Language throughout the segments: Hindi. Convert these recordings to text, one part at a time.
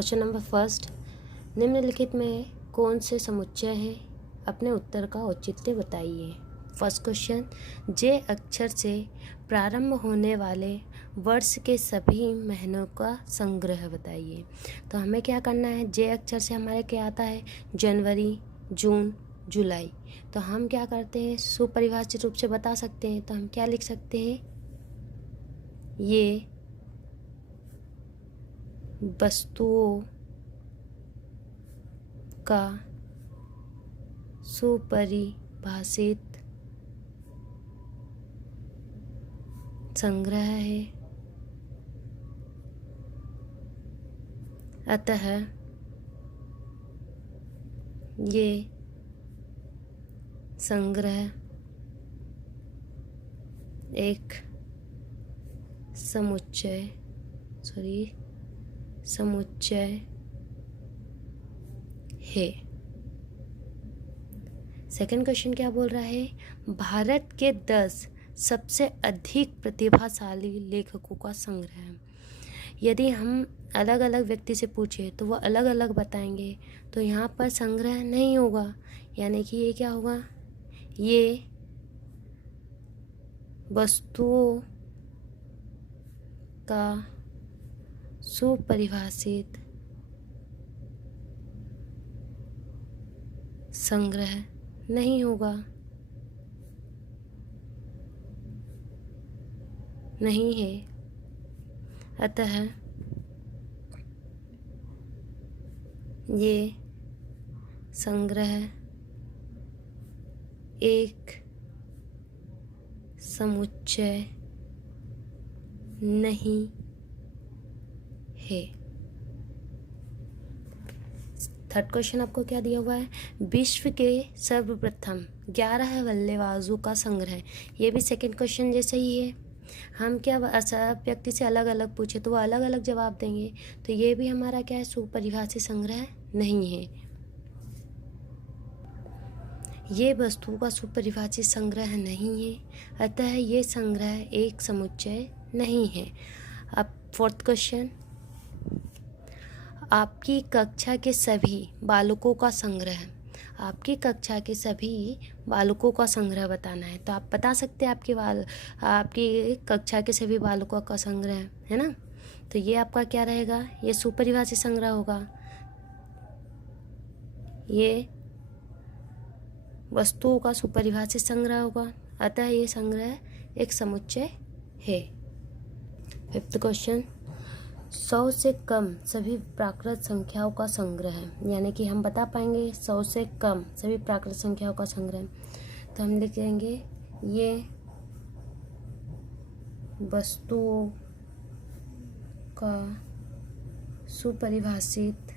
क्वेश्चन नंबर फर्स्ट, निम्नलिखित में कौन से समुच्चय हैं? अपने उत्तर का औचित्य बताइए। फर्स्ट क्वेश्चन, जे अक्षर से प्रारंभ होने वाले वर्ष के सभी महीनों का संग्रह बताइए। तो हमें क्या करना है, जे अक्षर से हमारे क्या आता है, जनवरी, जून, जुलाई। तो हम क्या करते हैं, सुपरिभाषित रूप से बता सकते हैं। तो हम क्या लिख सकते हैं, ये वस्तुओं का सुपरिभाषित संग्रह है, अतः ये संग्रह एक समुच्चय है। सेकंड क्वेश्चन क्या बोल रहा है, भारत के 10 सबसे अधिक प्रतिभाशाली लेखकों का संग्रह। यदि हम अलग अलग व्यक्ति से पूछे तो वो अलग अलग बताएंगे, तो यहाँ पर संग्रह नहीं होगा, यानी कि ये क्या होगा, ये वस्तुओं का सुपरिभाषित संग्रह नहीं होगा, नहीं है। अतः ये संग्रह एक समुच्चय नहीं है। थर्ड क्वेश्चन आपको क्या दिया हुआ है, विश्व के सर्वप्रथम 11 बल्लेबाजों का संग्रह। ये भी सेकंड क्वेश्चन जैसे ही है। हम क्या व्यक्ति से अलग अलग पूछे तो वो अलग अलग जवाब देंगे, तो ये भी हमारा क्या है, सुपरिभाषित संग्रह नहीं है। ये वस्तुओं का सुपरिभाषित संग्रह नहीं है, अतः ये संग्रह एक समुच्चय नहीं है। अब फोर्थ क्वेश्चन, आपकी कक्षा के सभी बालकों का संग्रह। आपकी कक्षा के सभी बालकों का संग्रह बताना है। तो आप बता सकते हैं आपकी कक्षा के सभी बालकों का संग्रह है ना। तो ये आपका क्या रहेगा, ये सुपरिभाषित संग्रह होगा, ये वस्तुओं का सुपरिभाषित संग्रह होगा, अतः ये संग्रह एक समुच्चय है। फिफ्थ क्वेश्चन, 100 से कम सभी प्राकृत संख्याओं का संग्रह है। यानी कि हम बता पाएंगे 100 से कम सभी प्राकृत संख्याओं का संग्रह। तो हम लिखेंगे ये वस्तुओं का सुपरिभाषित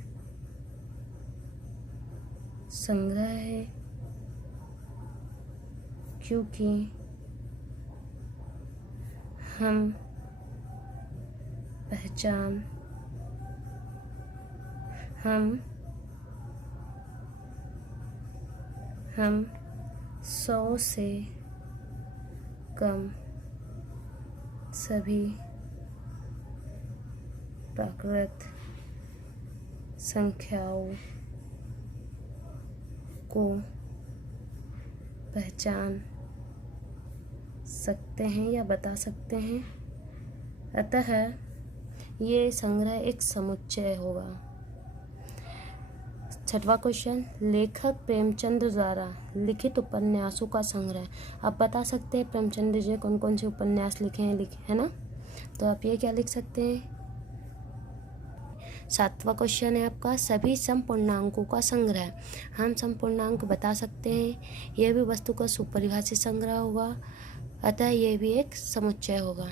संग्रह है, क्योंकि हम पहचान 100 से कम सभी प्राकृत संख्याओं को पहचान सकते हैं या बता सकते हैं, अतः ये संग्रह एक समुच्चय होगा। छठवां क्वेश्चन, लेखक प्रेमचंद द्वारा लिखित उपन्यासों का संग्रह। आप बता सकते हैं प्रेमचंद जी कौन कौन से उपन्यास लिखे है ना। तो आप ये क्या लिख सकते हैं। सातवां क्वेश्चन है आपका, सभी समपूर्णांकों का संग्रह। हम समपूर्णांक बता सकते हैं, यह भी वस्तु का सुपरिभाषित संग्रह होगा, अतः यह भी एक समुच्चय होगा।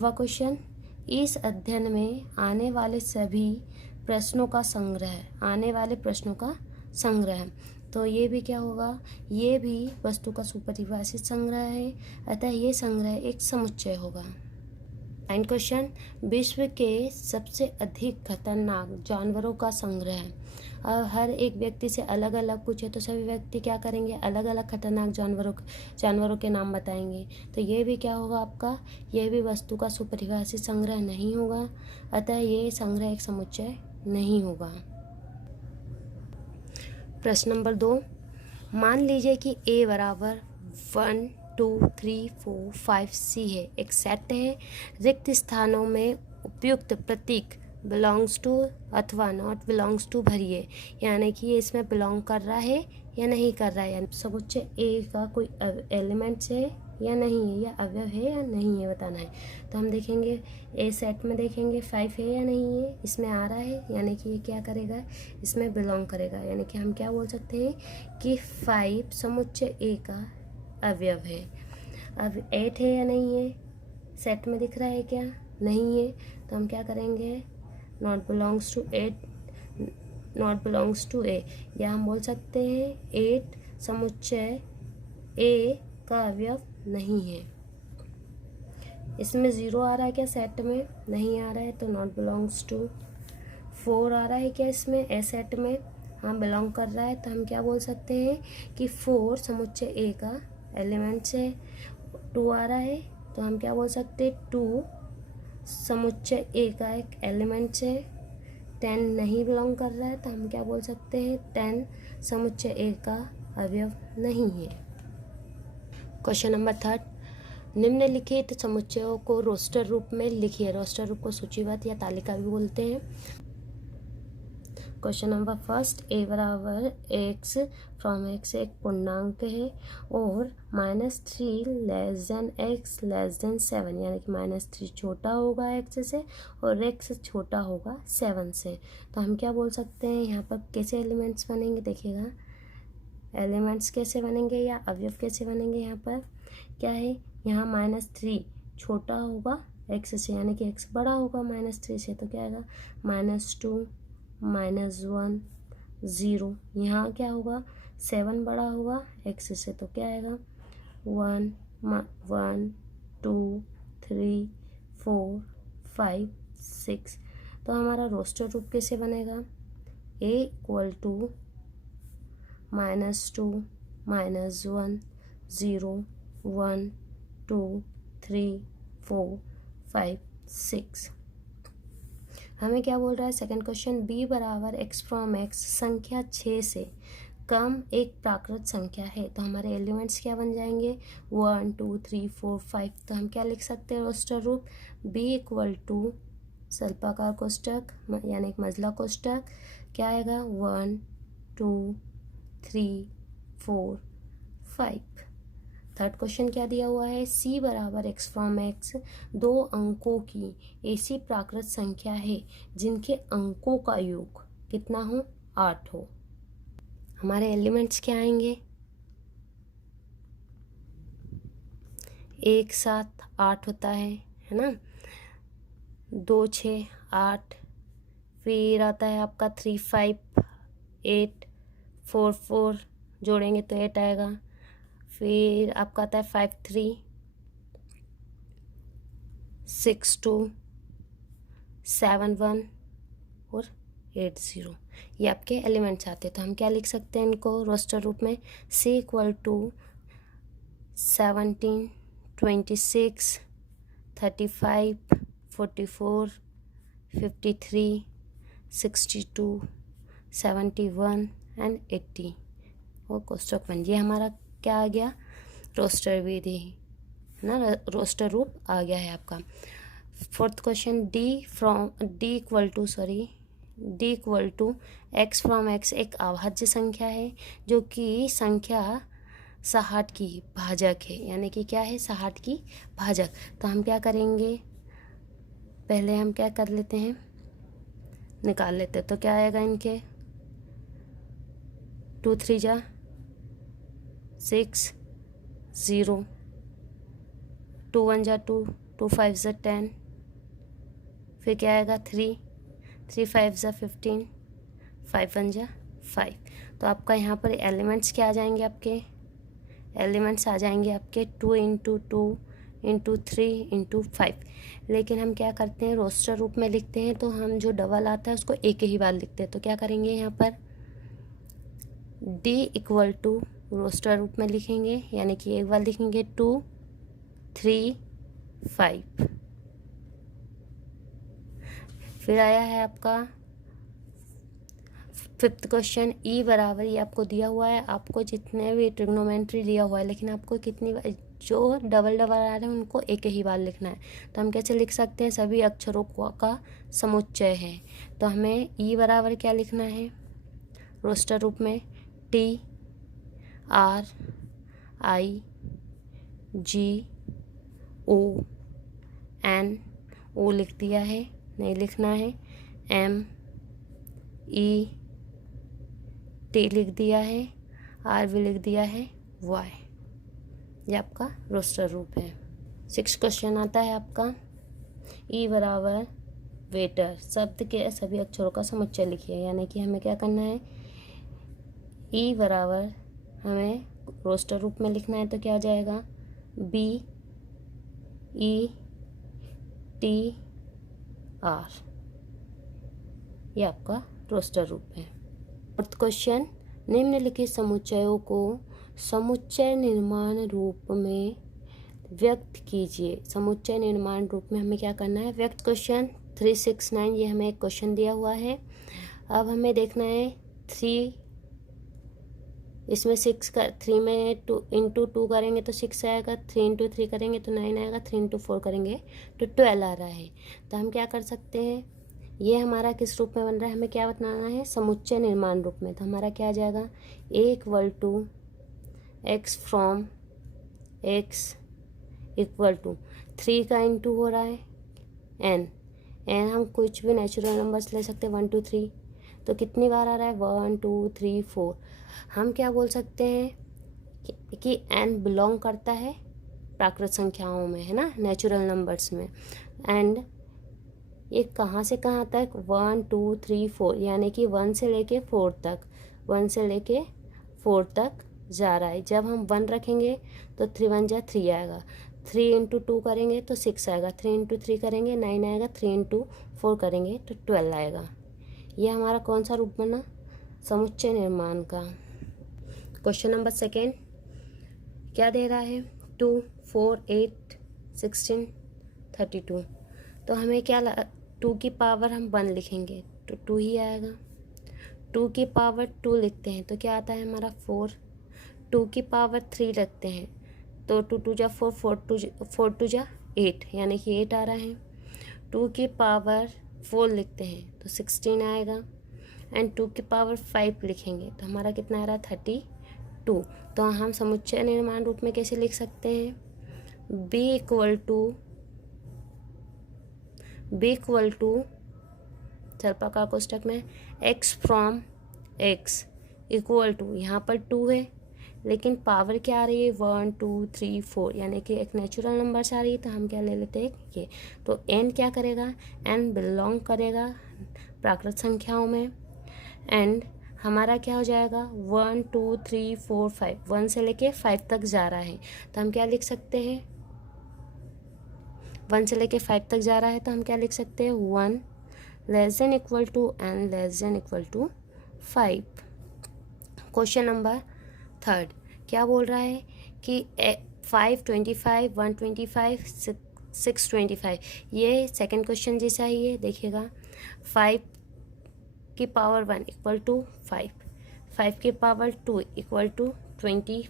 वह क्वेश्चन, इस अध्ययन में आने वाले सभी प्रश्नों का संग्रह। तो ये भी क्या होगा, ये भी वस्तु का सुपरिभाषित संग्रह है, अतः ये संग्रह एक समुच्चय होगा। 9 क्वेश्चन, विश्व के सबसे अधिक खतरनाक जानवरों का संग्रह। और हर एक व्यक्ति से अलग अलग पूछे तो सभी व्यक्ति क्या करेंगे, अलग अलग खतरनाक जानवरों के नाम बताएंगे। तो ये भी क्या होगा आपका, ये भी वस्तु का सुपरिभाषित संग्रह नहीं होगा, अतः ये संग्रह एक समुच्चय नहीं होगा। प्रश्न नंबर 2, मान लीजिए कि A बराबर 1 2 3 4 5 C है, एक सेट है। रिक्त स्थानों में उपयुक्त प्रतीक बिलोंग्स टू अथवा नॉट बिलोंग्स टू भरिए, यानी कि ये इसमें बिलोंग कर रहा है या नहीं कर रहा है, यानी समुच्चय A का कोई एलिमेंट्स है या नहीं है, या अवयव है या नहीं है, बताना है। तो हम देखेंगे ए सेट में, देखेंगे 5 है या नहीं है, इसमें आ रहा है, यानी कि ये क्या करेगा, इसमें बिलोंग करेगा, यानी कि हम क्या बोल सकते हैं कि 5 समुच्चय ए का अवयव है। अब 8 है या नहीं है, सेट में दिख रहा है क्या, नहीं है, तो हम क्या करेंगे, not belongs to 8, not belongs to A, या हम बोल सकते हैं 8 समुच्चय ए का अवयव नहीं है। इसमें 0 आ रहा है क्या, सेट में नहीं आ रहा है, तो नॉट बिलोंग्स टू। 4 आ रहा है क्या इसमें, ए सेट में, हाँ बिलोंग कर रहा है, तो हम क्या बोल सकते हैं कि 4 समुच्चय ए का एलिमेंट्स है। 2 आ रहा है, तो हम क्या बोल सकते हैं 2 समुच्चय ए का एक एलिमेंट्स है। 10 नहीं बिलोंग कर रहा है, तो हम क्या बोल सकते हैं 10 समुच्चय ए का अवयव नहीं है। क्वेश्चन नंबर 3, निम्नलिखित समुच्चयों को रोस्टर रूप में लिखिए। रोस्टर रूप को सूचीबद्ध या तालिका भी बोलते हैं। क्वेश्चन नंबर 1, ए बराबर एक्स फ्रॉम एक्स एक पूर्णांक है और -3 less than x less than 7, यानी कि -3 छोटा होगा एक्स से और एक्स छोटा होगा 7 से। तो हम क्या बोल सकते हैं, यहाँ पर कैसे एलिमेंट्स बनेंगे, देखिएगा एलिमेंट्स कैसे बनेंगे या अवयव कैसे बनेंगे। यहाँ पर क्या है, यहाँ -3 छोटा होगा एक्स से, यानी कि एक्स बड़ा होगा -3 से, तो क्या आएगा -2 -1 0। यहाँ क्या होगा, 7 बड़ा होगा एक्स से, तो क्या आएगा 1 1 2 3 4 5 6। तो हमारा रोस्टर रूप कैसे बनेगा, a इक्वल टू -2 -1 0 1 2 3 4 5 6। हमें क्या बोल रहा है सेकंड क्वेश्चन, b बराबर x फ्रॉम x संख्या 6 से कम एक प्राकृत संख्या है, तो हमारे एलिमेंट्स क्या बन जाएंगे 1 2 3 4 5। तो हम क्या लिख सकते हैं रोस्टर रूप, b इक्वल टू सर्पाकार कोष्टक यानी एक मंझला कोष्टक, क्या आएगा 1 2 3 4 5। थर्ड क्वेश्चन क्या दिया हुआ है, c बराबर x फ्रॉम x 2 अंकों की ऐसी प्राकृत संख्या है जिनके अंकों का योग कितना हो 8 हो। हमारे एलिमेंट्स क्या आएंगे, 1 7 8 होता है ना, 2 6 8, फिर आता है आपका 3 5 8 4 4 जोड़ेंगे तो 8 आएगा, फिर आपका आता है 5 3 6 2 7 1 और 8 0। ये आपके एलिमेंट्स आते हैं। तो हम क्या लिख सकते हैं इनको रोस्टर रूप में, c इक्वल टू 17 26 35 44 53 62 71 एंड 80 और कोष्टक 1। ये हमारा क्या आ गया, रोस्टर विधि है ना, रोस्टर रूप आ गया है आपका। Fourth question, d equal to x from x एक अभाज्य संख्या है जो कि संख्या 60 की भाजक है, यानी कि क्या है 60 की भाजक। तो हम क्या करेंगे, पहले हम क्या कर लेते हैं, निकाल लेते हैं। तो क्या आएगा इनके 2 3 जा 6 0 2 1 जा 2 2 5 जा 10, फिर क्या आएगा 3 3 5 जा 15 5 1 जा 5। तो आपका यहाँ पर एलिमेंट्स क्या आ जाएंगे, आपके एलिमेंट्स आ जाएंगे आपके 2 × 2 × 3 × 5। लेकिन हम क्या करते हैं रोस्टर रूप में लिखते हैं, तो हम जो डबल आता है उसको एक ही बार लिखते हैं। तो क्या करेंगे यहाँ पर d इक्वल टू रोस्टर रूप में लिखेंगे, यानी कि एक बार लिखेंगे 2 3 5। फिर आया है आपका फिफ्थ क्वेश्चन, ई बराबर, ये आपको दिया हुआ है, आपको जितने भी ट्रिग्नोमेट्री दिया हुआ है, लेकिन आपको कितनी बार जो डबल डबल आ रहे हैं उनको एक ही बार लिखना है। तो हम कैसे लिख सकते हैं, सभी अक्षरों का समुच्चय है। तो हमें ई बराबर क्या लिखना है, रोस्टर रूप में T R I G O N, O लिख दिया है, नहीं लिखना है, एम ई टी लिख दिया है, आर भी लिख दिया है, वाई, ये आपका रोस्टर रूप है। 6 क्वेश्चन आता है आपका, ई बराबर वेटर, शब्द के सभी अक्षरों का समुच्चय लिखिए। यानी कि हमें क्या करना है, ई बराबर हमें रोस्टर रूप में लिखना है, तो क्या आ जाएगा, बी ई टी आर, ये आपका रोस्टर रूप है। फोर्थ क्वेश्चन, निम्नलिखित समुच्चयों को समुच्चय निर्माण रूप में व्यक्त कीजिए। समुच्चय निर्माण रूप में हमें क्या करना है, व्यक्त। क्वेश्चन 369, ये हमें एक क्वेश्चन दिया हुआ है। अब हमें देखना है 3, इसमें 6 का 3 में 2 इंटू 2 करेंगे तो 6 आएगा, 3 इंटू 3 करेंगे तो 9 आएगा, 3 इंटू 4 करेंगे तो 12 आ रहा है। तो हम क्या कर सकते हैं, ये हमारा किस रूप में बन रहा है, हमें क्या बताना है, समुच्चय निर्माण रूप में। तो हमारा क्या आ जाएगा, a equal to x from x equal to 3 का इंटू हो रहा है एन, एन हम कुछ भी नेचुरल नंबर्स ले सकते हैं 1 2 3, तो कितनी बार आ रहा है, 1 2 3 4। हम क्या बोल सकते हैं कि एन बिलोंग करता है प्राकृत संख्याओं में, है ना, नेचुरल नंबर्स में। एंड ये कहाँ से कहाँ तक, 1 2 3 4, यानी कि 1 से लेके 4 तक, 1 से लेके 4 तक जा रहा है। जब हम 1 रखेंगे तो 3 1 जा 3 आएगा, 3 इंटू 2 करेंगे तो 6 आएगा, 3 इंटू 3 करेंगे 9 आएगा, 3 इंटू 4 करेंगे तो 12 आएगा। ये हमारा कौन सा रूप बना, समुच्चय निर्माण का। क्वेश्चन नंबर 2 क्या दे रहा है, 2 4 8 16 32। तो हमें क्या 2 की पावर हम 1 लिखेंगे तो 2 ही आएगा, 2 की पावर 2 लिखते हैं तो क्या आता है हमारा 4, 2 की पावर 3 रखते हैं तो 2 2 जा 4, 4 2 जा 8, यानी कि 8 आ रहा है। 2 की पावर 4 लिखते हैं तो 16 आएगा, एंड 2 की पावर 5 लिखेंगे तो हमारा कितना आ रहा है 32। तो हम समुच्चय निर्माण रूप में कैसे लिख सकते हैं, बी इक्वल टू सर्पाकार कोष्ठक में x from x equal to, यहाँ पर 2 है लेकिन पावर क्या आ रही है 1 2 3 4, यानी कि एक नेचुरल नंबर से आ रही है, तो हम क्या ले लेते हैं ये। तो n क्या करेगा, n बिलोंग करेगा प्राकृत संख्याओं में, एंड हमारा क्या हो जाएगा 1 2 3 4 5, 1 से लेके 5 तक जा रहा है तो हम क्या लिख सकते हैं, 1 से लेके 5 तक जा रहा है तो हम क्या लिख सकते हैं, 1 less than equal to N less than equal to 5। Question number 3 क्या बोल रहा है कि 5 25 125 625, ये सेकंड क्वेश्चन जैसा ही है, देखिएगा 5 की पावर 1 इक्वल टू 5, 5 की पावर 2 इक्वल टू 25,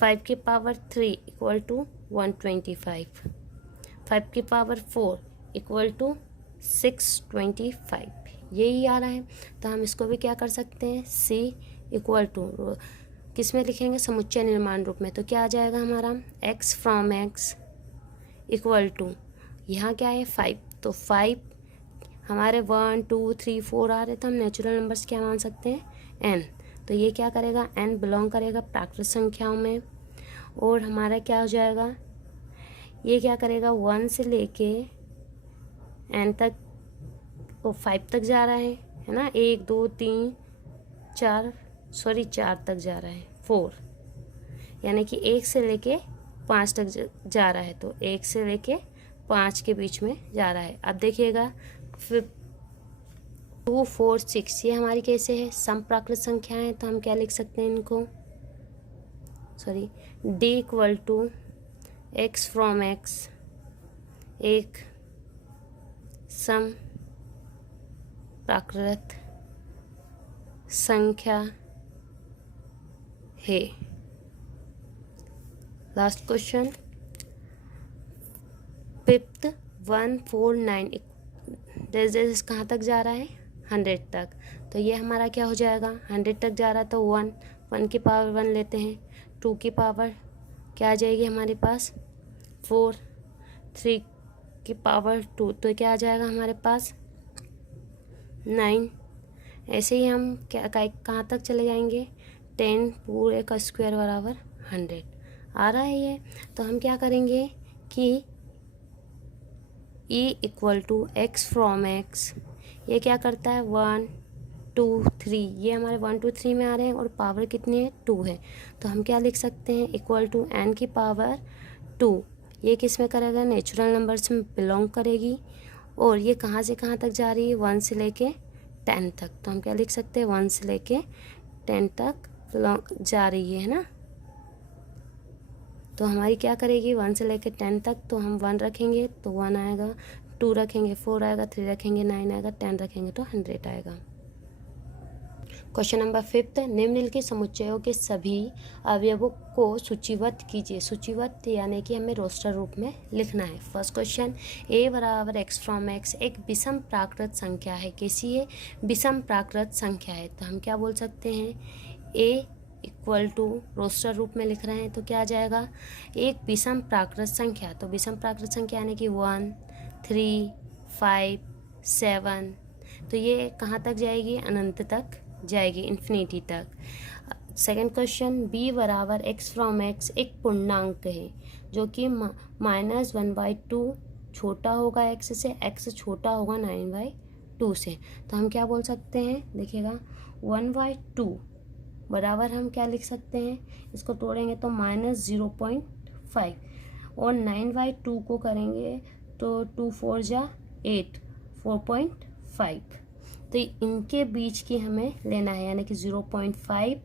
5 की पावर 3 इक्वल टू 125, 5 की पावर 4 इक्वल टू 625, यही आ रहा है। तो हम इसको भी क्या कर सकते हैं, सी इक्वल टू किस में लिखेंगे, समुच्चय निर्माण रूप में। तो क्या आ जाएगा हमारा x from x equal to, यहाँ क्या है 5, तो 5 हमारे 1 2 3 4 आ रहे तो हम नेचुरल नंबर्स क्या मान सकते हैं, n। तो ये क्या करेगा, n बिलोंग करेगा प्राकृत संख्याओं में, और हमारा क्या हो जाएगा, ये क्या करेगा 1 से लेके n तक, वो 5 तक जा रहा है ना, 1 2 3 4 तक जा रहा है, 4, यानी कि 1 से लेके 5 तक जा रहा है, तो 1 से लेके 5 के बीच में जा रहा है। अब देखिएगा 2 4 6, ये हमारी कैसे है, समप्राकृत संख्याएं, तो हम क्या लिख सकते हैं इनको, d equal to x from x, एक सम प्राकृत संख्या है। लास्ट क्वेश्चन, 5th 149 जैसे कहाँ तक जा रहा है, 100 तक। तो ये हमारा क्या हो जाएगा, 100 तक जा रहा है तो 1 की पावर 1 लेते हैं, 2 की पावर क्या आ जाएगी हमारे पास 4, 3 की पावर 2 तो क्या आ जाएगा हमारे पास 9। ऐसे ही हम क्या कहाँ तक चले जाएंगे, 10 पूरे का स्क्वायर बराबर 100 आ रहा है ये। तो हम क्या करेंगे कि e equal to x from X, ये क्या करता है 1 2 3, ये हमारे 1 2 3 में आ रहे हैं और पावर कितनी है 2 है। तो हम क्या लिख सकते हैं इक्वल टू n की पावर 2, ये किस में करेगा, नेचुरल नंबर्स में बिलोंग करेगी। और ये कहाँ से कहाँ तक जा रही है, 1 से लेके 10 तक। तो हम क्या लिख सकते हैं 1 से लेके 10 तक बिलोंग जा रही है ना। तो हमारी क्या करेगी 1 से लेके 10 तक, तो हम 1 रखेंगे तो 1 आएगा, 2 रखेंगे 4 आएगा, 3 रखेंगे 9 आएगा, 10 रखेंगे तो 100 आएगा। क्वेश्चन नंबर 5, निम्नलिखित समुच्चयों के सभी अवयवों को सूचीबद्ध कीजिए। सूचीबद्ध यानी कि हमें रोस्टर रूप में लिखना है। फर्स्ट क्वेश्चन, a बराबर x फ्रॉम x एक विषम प्राकृत संख्या है। कैसी है, विषम प्राकृत संख्या है। तो हम क्या बोल सकते हैं a इक्वल टू रोस्टर रूप में लिख रहे हैं तो क्या आ जाएगा, एक विषम प्राकृत संख्या। तो विषम प्राकृत संख्या यानी कि 1 3 5 7, तो ये कहाँ तक जाएगी, अनंत तक जाएगी, इन्फिनिटी तक। सेकंड क्वेश्चन, b बराबर x फ्रॉम x एक पूर्णांक है जो कि -1/2 छोटा होगा x से, x छोटा होगा 9/2 से। तो हम क्या बोल सकते हैं, देखिएगा 1/2 बराबर हम क्या लिख सकते हैं, इसको तोड़ेंगे तो -0.5 और 9/2 को करेंगे तो 2 4 जा 8, 4.5। तो इनके बीच की हमें लेना है, यानी कि 0.5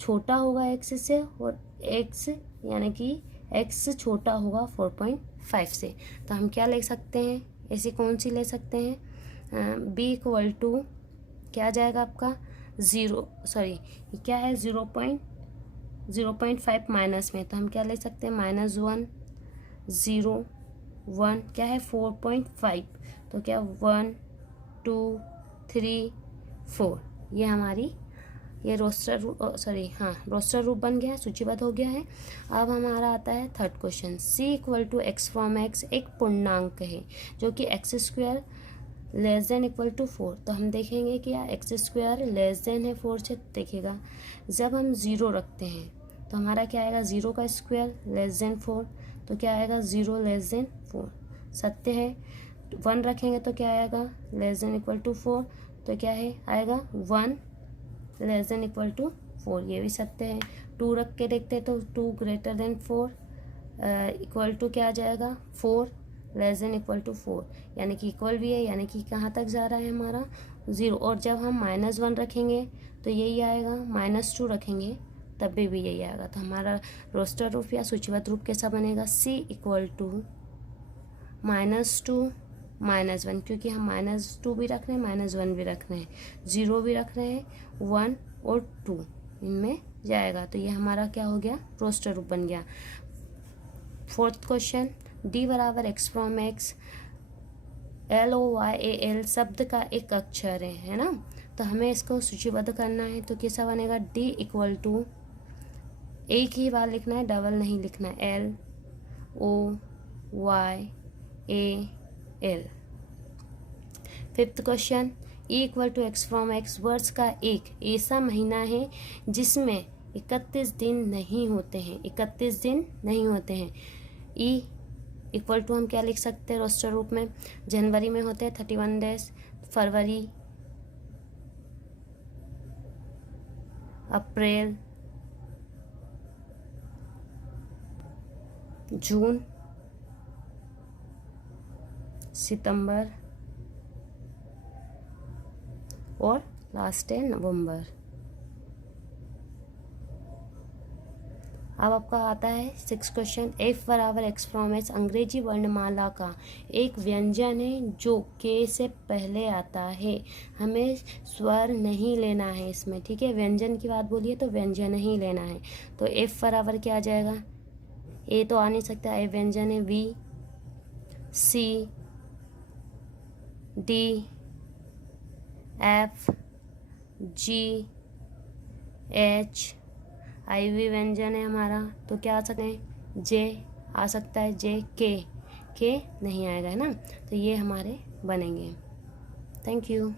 छोटा होगा x से और x यानी कि x छोटा होगा 4.5 से। तो हम क्या ले सकते हैं, ऐसी कौन सी ले सकते हैं, b इक्वल टू क्या जाएगा आपका क्या है 0.5 माइनस में। तो हम क्या ले सकते हैं -1 0 1 क्या है 4.5, तो क्या 1 2 3 4, ये हमारी ये रोस्टर रूप बन गया, सूचीबद्ध हो गया है। अब हमारा आता है third question, c equal to x from X एक पूर्णांक है जो कि x² less than equal to 4। तो हम देखेंगे कि x² लेस देन है 4 से। देखिएगा जब हम 0 रखते हैं तो हमारा क्या आएगा, 0 का स्क्वायर लेस देन 4, तो क्या आएगा 0 लेस देन 4, सत्य है। 1 रखेंगे तो क्या आएगा, लेस देन इक्वल टू 4, तो क्या है आएगा 1 लेस देन इक्वल टू 4, ये भी सत्य है। 2 रख के देखते हैं तो 2 ग्रेटर देन 4 इक्वल टू क्या आ जाएगा 4 लेस देन इक्वल टू 4, यानी कि इक्वल भी है, यानी कि कहाँ तक जा रहा है हमारा 0। और जब हम -1 रखेंगे तो यही आएगा, -2 रखेंगे तब भी यही आएगा। तो हमारा रोस्टर रूप या सूचीबद्ध रूप कैसा बनेगा, c इक्वल टू -2 -1, क्योंकि हम -2 भी रख रहे हैं -1 भी रख रहे हैं, 0 भी रख रहे हैं, 1 और 2 इनमें जाएगा। तो ये हमारा क्या हो गया, रोस्टर रूप बन गया। फोर्थ क्वेश्चन, d बराबर x फ्रॉम x LOYAL शब्द का एक अक्षर है ना। तो हमें इसको सूचीबद्ध करना है तो कैसा बनेगा, d इक्वल टू एक ही बार लिखना है, डबल नहीं लिखना है, LOYAL। Fifth question, e equal to x from X वर्ष का एक ऐसा महीना है जिसमें 31 दिन नहीं होते हैं, 31 दिन नहीं होते हैं। e इक्वल टू हम क्या लिख सकते हैं रोस्टर रूप में, जनवरी में होते हैं 31 डेज, फरवरी, अप्रैल, जून, सितंबर और लास्ट है नवंबर। अब आपका आता है 6 क्वेश्चन। एफ बराबर एक्स फ्रॉम एस अंग्रेजी वर्णमाला का एक व्यंजन है जो के से पहले आता है। हमें स्वर नहीं लेना है इसमें, ठीक है। व्यंजन की बात बोलिए तो व्यंजन ही लेना है। तो एफ बराबर क्या आ जाएगा, ए तो आ नहीं सकता, ए व्यंजन है, V C D F G H, I भी व्यंजन है हमारा, तो क्या आ सकते हैं, जे आ सकता है, जे के नहीं आएगा, है ना। तो ये हमारे बनेंगे। Thank you.